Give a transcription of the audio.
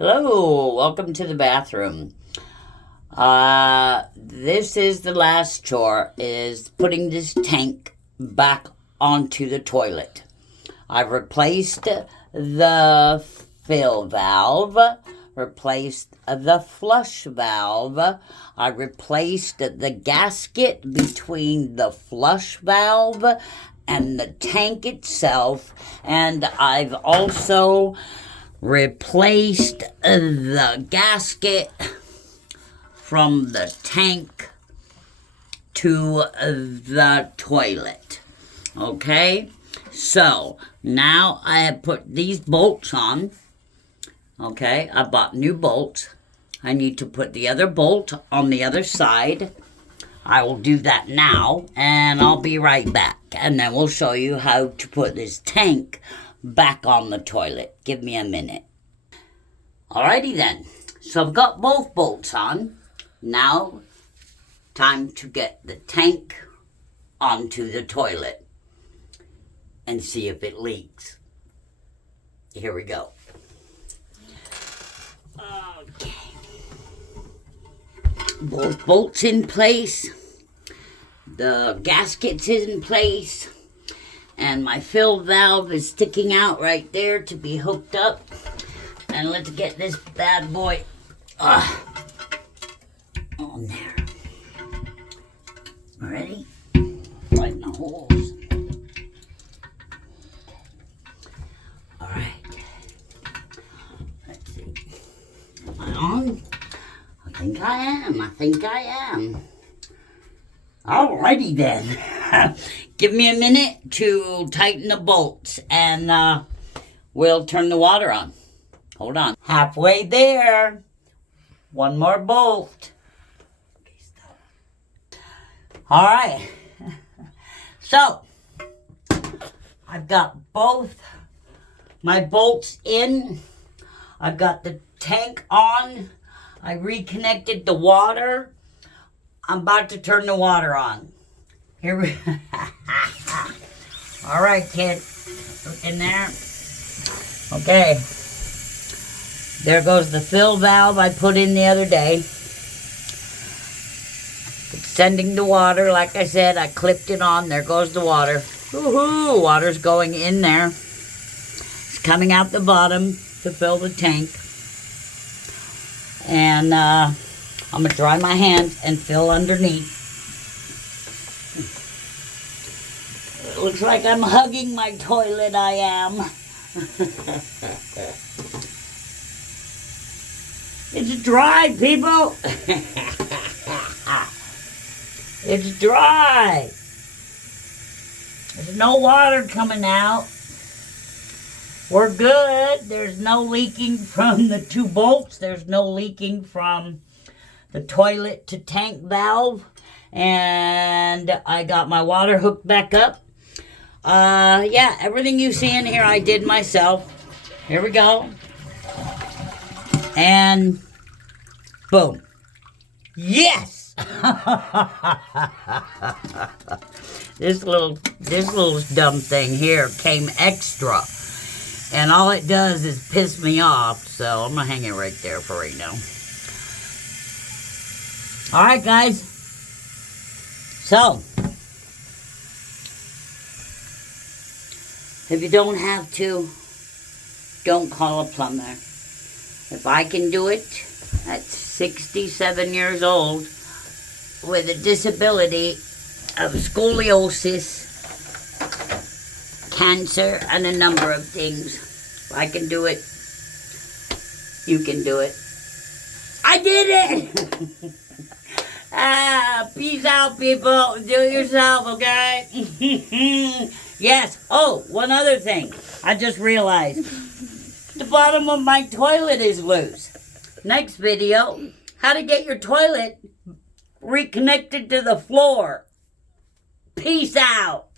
Hello, welcome to the bathroom. This is the last chore, is putting this tank back onto the toilet. I've replaced the fill valve, replaced the flush valve. I replaced the gasket between the flush valve and the tank itself, and I've also replaced the gasket from the tank to the toilet. Okay, so now I have put these bolts on. Okay, I bought new bolts. I need to put the other bolt on the other side. I will do that now, and I'll be right back. And then we'll show you how to put this tank back on the toilet. Give me a minute. Alrighty then. So I've got both bolts on. Now, time to get the tank onto the toilet and see if it leaks. Here we go. Okay. Both bolts in place. The gasket's in place. And my fill valve is sticking out there to be hooked up. And let's get this bad boy on there. Ready? Right in the holes. Alright. Let's see. Am I on? I think I am. Alrighty then. Give me a minute to tighten the bolts and we'll turn the water on. Hold on. Halfway there. One more bolt. Alright. So, I've got both my bolts in. I've got the tank on. I reconnected the water. I'm about to turn the water on. Here we All right, kid. Look in there. Okay. There goes the fill valve I put in the other day. It's sending the water. Like I said, I clipped it on. There goes the water. Woohoo! Water's going in there. It's coming out the bottom to fill the tank. And I'm going to dry my hands and fill underneath. It looks like I'm hugging my toilet, I am. It's dry, people. It's dry. There's no water coming out. We're good. There's no leaking from the two bolts. There's no leaking from the toilet to tank valve. And I got my water hooked back up. Yeah, everything you see in here I did myself. Here we go. And boom. Yes! This little dumb thing here came extra. And all it does is piss me off. So I'm going to hang it right there for right now. Alright, guys. So, if you don't have to, don't call a plumber. If I can do it at 67 years old with a disability of scoliosis, cancer, and a number of things, if I can do it, you can do it. I did it! Peace out, people. Do it yourself, okay? Yes. Oh, one other thing. I just realized. The bottom of my toilet is loose. Next video, how to get your toilet reconnected to the floor. Peace out.